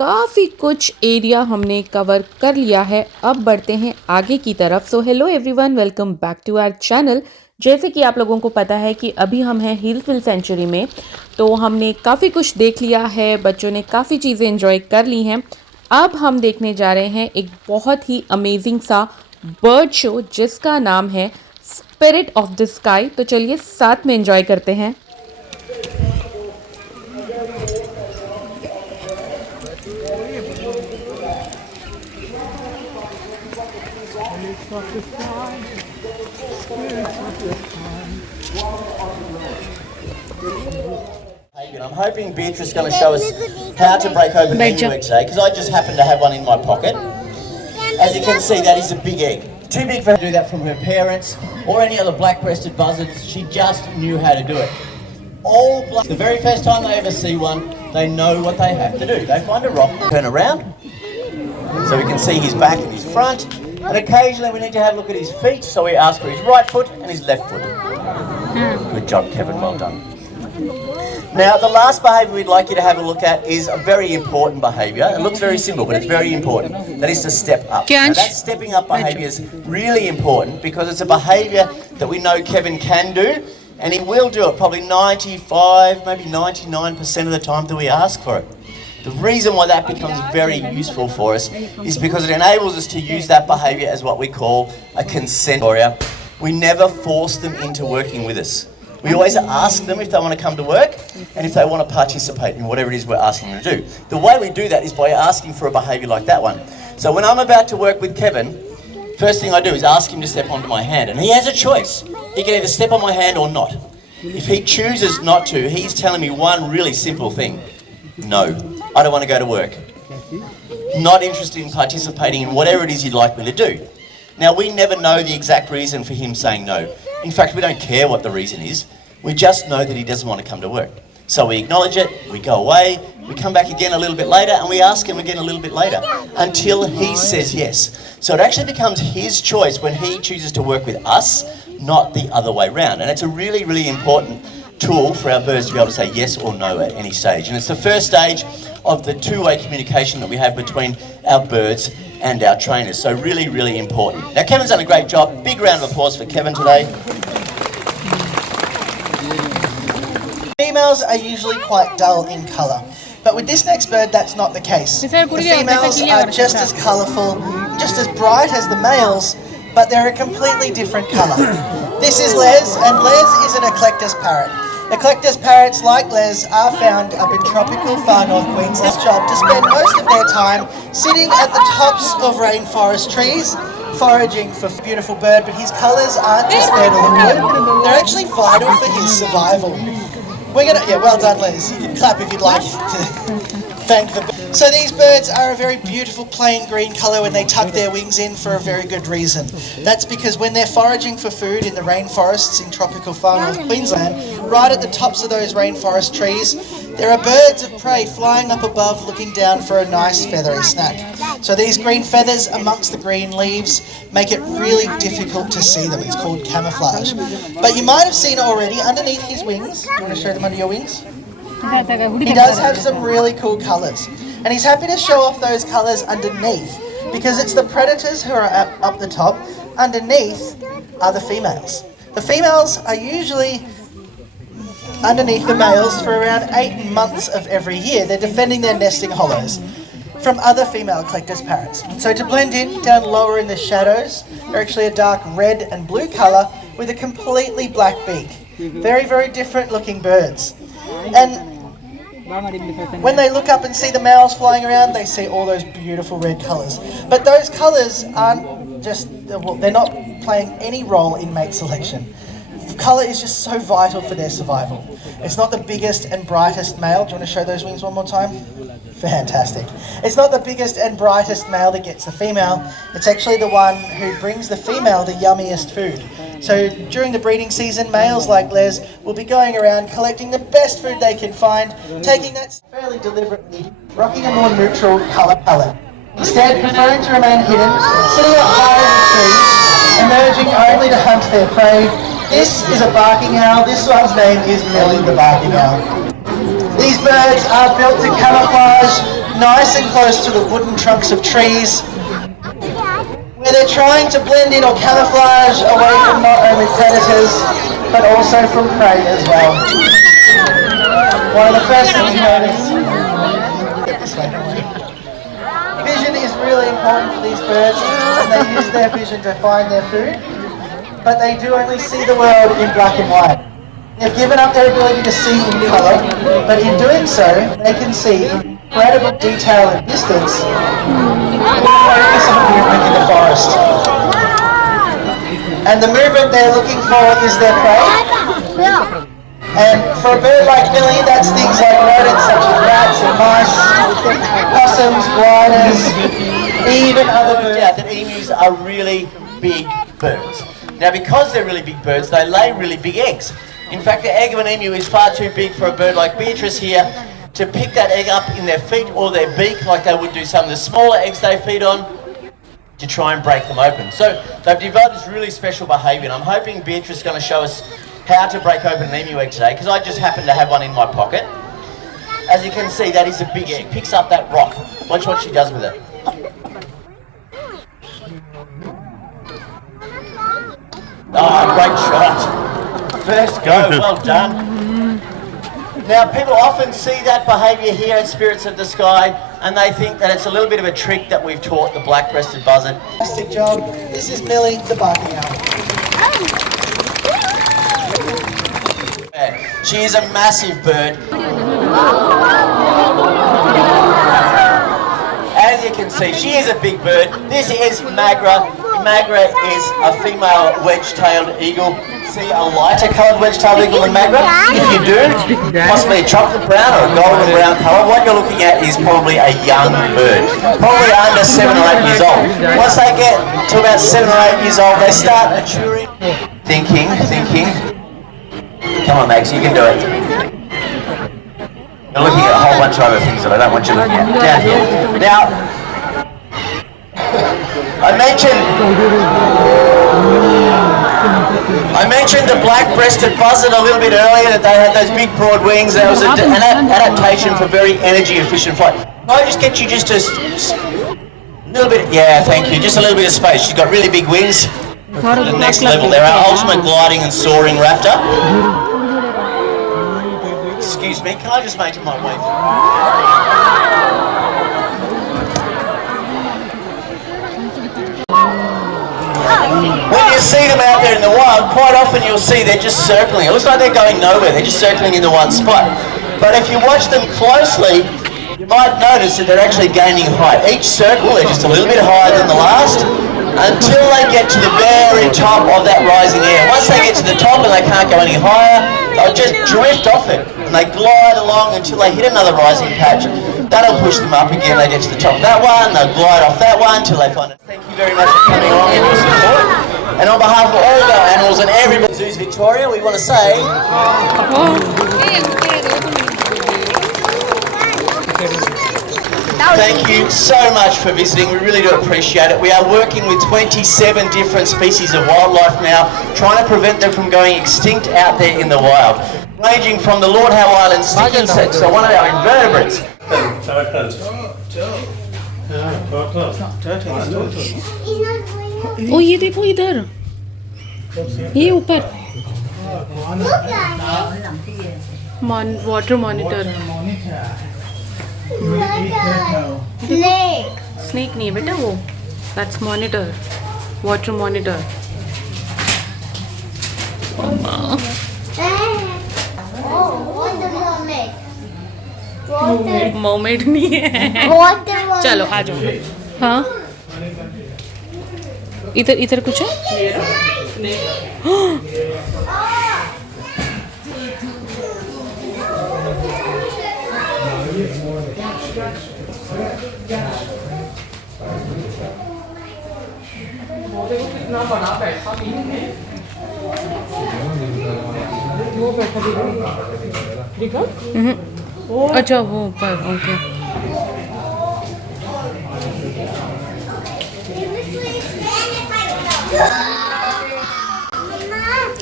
काफ़ी कुछ एरिया हमने कवर कर लिया है। अब बढ़ते हैं आगे की तरफ। So hello everyone, welcome back to our channel. जैसे कि आप लोगों को पता है कि अभी हम हैं हिल्सविल सेंचुरी में, तो हमने काफ़ी कुछ देख लिया है, बच्चों ने काफ़ी चीज़ें एंजॉय कर ली हैं। अब हम देखने जा रहे हैं एक बहुत ही अमेजिंग सा बर्ड शो जिसका नाम है स्पिरिट ऑफ द स्काई। तो चलिए साथ में एंजॉय करते हैं। I'm hoping Beatrice is going to show us how to break open an egg today, because I just happen to have one in my pocket. As you can see, that is a big egg. Too big for her to do that from her parents or any other black-breasted buzzards. She just knew how to do it. All black. The very first time they ever see one, they know what they have to do. They find a rock, turn around, so we can see his back and his front, and occasionally we need to have a look at his feet, so we ask for his right foot and his left foot. Good job, Kevin, well done. Now, the last behaviour we'd like you to have a look at is a very important behaviour. It looks very simple, but it's very important. That is to step up. Now, that stepping up behaviour is really important because it's a behaviour that we know Kevin can do, and he will do it probably 95, maybe 99% of the time that we ask for it. The reason why that becomes very useful for us is because it enables us to use that behaviour as what we call a consent warrior. We never force them into working with us. We always ask them if they want to come to work and if they want to participate in whatever it is we're asking them to do. The way we do that is by asking for a behaviour like that one. So when I'm about to work with Kevin, first thing I do is ask him to step onto my hand, and he has a choice. He can either step on my hand or not. If he chooses not to, he's telling me one really simple thing. No, I don't want to go to work. Not interested in participating in whatever it is you'd like me to do. Now, we never know the exact reason for him saying no. In fact, we don't care what the reason is. We just know that he doesn't want to come to work. So we acknowledge it, we go away, we come back again a little bit later, and we ask him again a little bit later until he says yes. So it actually becomes his choice when he chooses to work with us, not the other way round. And it's a really, really important tool for our birds to be able to say yes or no at any stage. And it's the first stage of the two-way communication that we have between our birds and our trainers. So really, really important. Now, Kevin's done a great job. Big round of applause for Kevin today. Females are usually quite dull in colour, but with this next bird that's not the case. The females are just as colourful, just as bright as the males, but they're a completely different colour. This is Les, and Les is an Eclectus parrot. Eclectus parrots, like Les, are found up in tropical far north Queensland. It's job to spend most of their time sitting at the tops of rainforest trees, foraging for a beautiful bird, but his colours aren't just there to look good, they're actually vital for his survival. Well done, Les. You can clap if you'd like to thank the bird. So these birds are a very beautiful plain green colour when they tuck their wings in for a very good reason. That's because when they're foraging for food in the rainforests in tropical far north Queensland, right at the tops of those rainforest trees, there are birds of prey flying up above looking down for a nice feathery snack. So these green feathers amongst the green leaves make it really difficult to see them. It's called camouflage. But you might have seen it already underneath his wings. Do you want to show them under your wings? He does have some really cool colours. And he's happy to show off those colours underneath because it's the predators who are up the top. Underneath are the females. The females are usually underneath the males for around 8 months of every year. They're defending their nesting hollows from other female Eclectus parrots. So to blend in, down lower in the shadows, they're actually a dark red and blue colour with a completely black beak. Very, very different looking birds. And when they look up and see the males flying around, they see all those beautiful red colours. But those colours aren't just, they're not playing any role in mate selection. Colour is just so vital for their survival. It's not the biggest and brightest male. Do you want to show those wings one more time? Fantastic. It's not the biggest and brightest male that gets the female. It's actually the one who brings the female the yummiest food. So during the breeding season, males like Les will be going around collecting the best food they can find, taking that fairly deliberately, rocking a more neutral colour palette. Instead, preferring to remain hidden, sitting up high in the trees, emerging only to hunt their prey. This is a barking owl. This one's name is Millie the barking owl. These birds are built to camouflage, nice and close to the wooden trunks of trees, where they're trying to blend in or camouflage away from not only predators, but also from prey as well. One of the first things you notice, vision is really important for these birds, and they use their vision to find their food, but they do only see the world in black and white. They've given up their ability to see in colour, but in doing so, they can see incredible detail and distance focus on movement in the forest. And the movement they're looking for is their prey. And for a bird like Millie, that's things like rodents such as rats and mice, possums, gliders, even other birds. Out that emus are really big birds. Now, because they're really big birds, they lay really big eggs. In fact, the egg of an emu is far too big for a bird like Beatrice here to pick that egg up in their feet or their beak like they would do some of the smaller eggs they feed on, to try and break them open. So they've developed this really special behaviour, and I'm hoping Beatrice is going to show us how to break open an emu egg today, because I just happen to have one in my pocket. As you can see, that is a big egg. She picks up that rock. Watch what she does with it. Oh, great shot. First go, well done. Now, people often see that behaviour here at Spirits of the Sky, and they think that it's a little bit of a trick that we've taught the black-breasted buzzard. Fantastic job. This is Millie, the barking owl. She is a massive bird. As you can see, she is a big bird. This is Magra. Magra is a female wedge-tailed eagle. See a lighter coloured wedge-tailed eagle than Magra? If you do, possibly a chocolate brown or a golden brown colour, what you're looking at is probably a young bird. Probably under 7 or 8 years old. Once they get to about 7 or 8 years old, they start maturing. Thinking. Come on, Max, you can do it. You're looking at a whole bunch of other things that I don't want you looking at. Down here. Now, I mentioned the black-breasted buzzard a little bit earlier, that they had those big broad wings. That was an adaptation for very energy-efficient flight. Can I just get you just a little bit? Yeah, thank you. Just a little bit of space. She's got really big wings. To the next level. They're our ultimate gliding and soaring raptor. Excuse me, can I just make my way through? When you see them out there in the wild, quite often you'll see they're just circling. It looks like they're going nowhere, they're just circling in the one spot. But if you watch them closely, you might notice that they're actually gaining height. Each circle, they're just a little bit higher than the last, until they get to the very top of that rising air. Once they get to the top and they can't go any higher, they'll just drift off it. And they glide along until they hit another rising patch. That'll push them up again. They get to the top of that one, they'll glide off that one until they find it. Thank you very much for coming along and your support. And on behalf of all the animals and everybody at Zoos Victoria, we want to say... Thank you so much for visiting. We really do appreciate it. We are working with 27 different species of wildlife now, trying to prevent them from going extinct out there in the wild, ranging from the Lord Howe Island stick insect, so one of our invertebrates. ओ ये देखो इधर, ये ऊपर water monitor. Snake नहीं है बेटा वो, that's monitor, water monitor. Mermaid नहीं है. चलो आ जाओ. हाँ इधर कुछ है. कितना बड़ा बैठा भी है. वो बैठा दिखा. अच्छा वो ऊपर. ओके.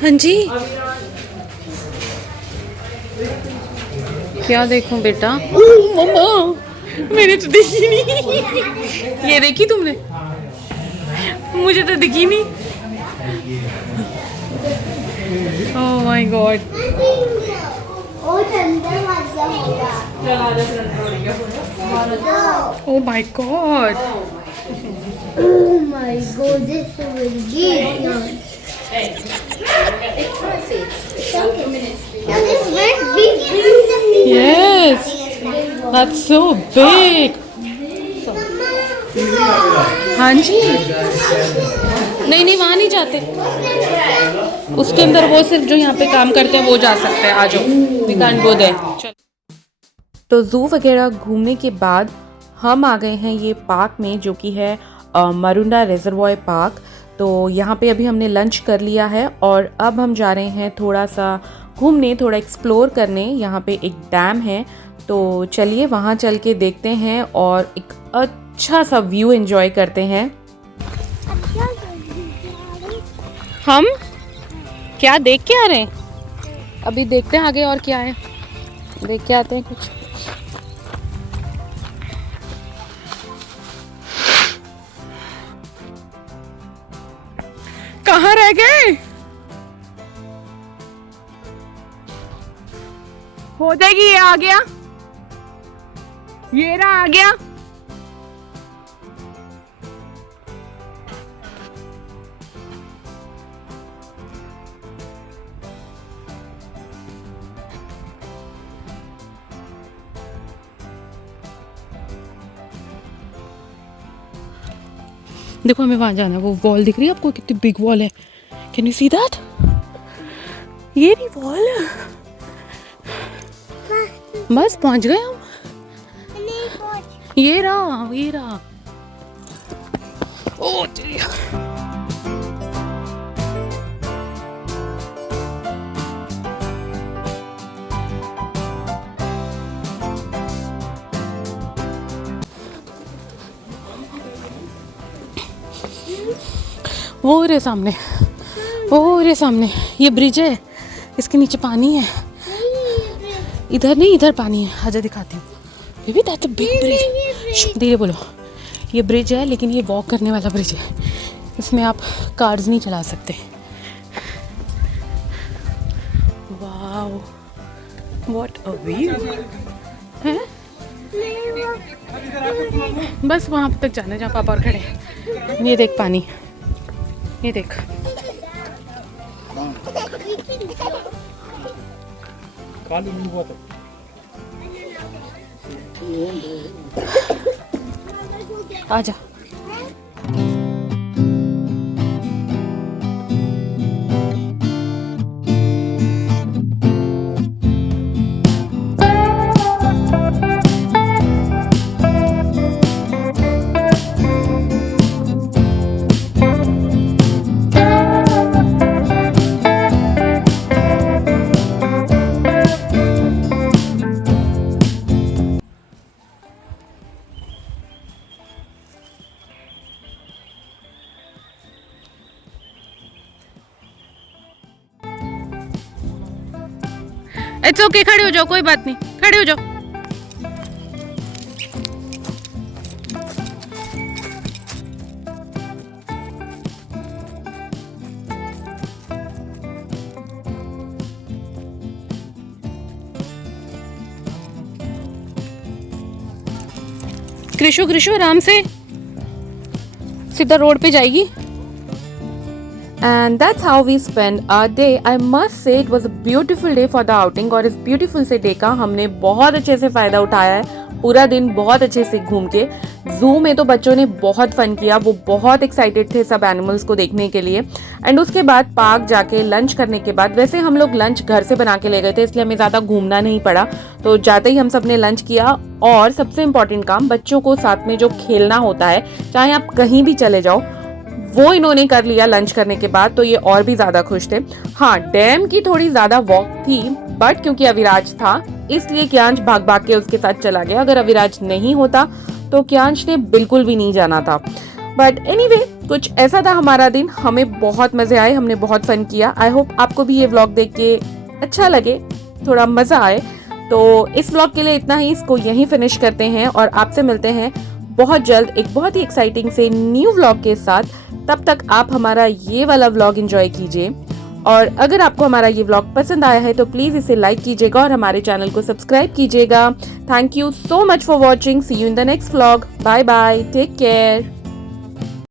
हाँ जी, क्या देखूं बेटा. मम्मा मैंने तो देखी नहीं। ये देखी तुमने? मुझे तो दिखी नहीं। Oh my God. Oh my God. Oh my god, this is really good. Yes, that's so big. हाँ जी। नहीं नहीं, वहाँ नहीं जाते। उसके अंदर वो सिर्फ जो यहाँ पे काम करते हैं वो जा सकते हैं। आ जाओ, वी कांट गो देयर। तो ज़ू वगैरह घूमने के बाद हम आ गए हैं ये पार्क में, जो कि है मरुंडा रिजर्वॉयर पार्क। तो यहाँ पे अभी हमने लंच कर लिया है और अब हम जा रहे हैं थोड़ा सा घूमने, थोड़ा एक्सप्लोर करने। यहाँ पे एक डैम है, तो चलिए वहाँ चल के देखते हैं और एक अच्छा सा व्यू एंजॉय करते हैं। हम क्या देख के आ रहे हैं? अभी देखते हैं आगे और क्या है, देख के आते हैं कुछ। कहाँ रह गए? हो जाएगी, ये आ गया, ये रहा, आ गया। देखो हमें वहां जाना है। वो वॉल दिख रही है आपको? कितनी बिग वॉल है। Can you see that? ये नहीं वॉल। बस पहुंच गए हम। ये रहा, ये रहा। ओ तेरी। वो रे सामने, वो रे सामने ये ब्रिज है, इसके नीचे पानी है। इधर नहीं, इधर पानी है। आजा दिखाती हूँ। Baby that's a big bridge. धीरे बोलो। ये ब्रिज है, लेकिन ये वॉक करने वाला ब्रिज है। इसमें आप कार्स नहीं चला सकते। वाओ, व्हाट अ व्यू है। बस वहाँ तक जाना है जहाँ पापा और खड़े हैं। ये देख पानी, ये देख। आजा। इट्स ओके, खड़े हो जाओ, कोई बात नहीं, खड़े हो जाओ। कृषु कृषु आराम से, सीधा रोड पे जाएगी। And that's how we spend our day. I must say it was a beautiful day for the outing. और इस beautiful से डे का हमने बहुत अच्छे से फ़ायदा उठाया है। पूरा दिन बहुत अच्छे से घूम के। ज़ू में तो बच्चों ने बहुत फन किया, वो बहुत एक्साइटेड थे सब एनिमल्स को देखने के लिए। एंड उसके बाद पार्क जाके लंच करने के बाद, वैसे हम लोग लंच घर से बना के ले गए थे, इसलिए हमें ज़्यादा घूमना नहीं पड़ा। तो जाते ही हम सब ने लंच किया। और सबसे इम्पॉर्टेंट काम, बच्चों को साथ में जो खेलना होता है, चाहे आप कहीं भी चले जाओ, वो इन्होंने कर लिया लंच करने के बाद। तो ये और भी ज्यादा खुश थे। हाँ, डैम की थोड़ी ज्यादा वॉक थी, बट क्योंकि अविराज था इसलिए क्यांश भाग भाग के उसके साथ चला गया। अगर अविराज नहीं होता तो क्यांश ने बिल्कुल भी नहीं जाना था। बट एनीवे, कुछ ऐसा था हमारा दिन। हमें बहुत मजे आए, हमने बहुत फन किया। आई होप आपको भी ये व्लॉग देख के अच्छा लगे, थोड़ा मजा आए। तो इस व्लॉग के लिए इतना ही, इसको यहीं फिनिश करते हैं और आपसे मिलते हैं बहुत जल्द एक बहुत ही एक्साइटिंग से न्यू व्लॉग के साथ। तब तक आप हमारा ये वाला व्लॉग एंजॉय कीजिए और अगर आपको हमारा ये व्लॉग पसंद आया है तो प्लीज़ इसे लाइक कीजिएगा और हमारे चैनल को सब्सक्राइब कीजिएगा। Thank you so much for watching. See you in the next vlog. Bye bye, take care.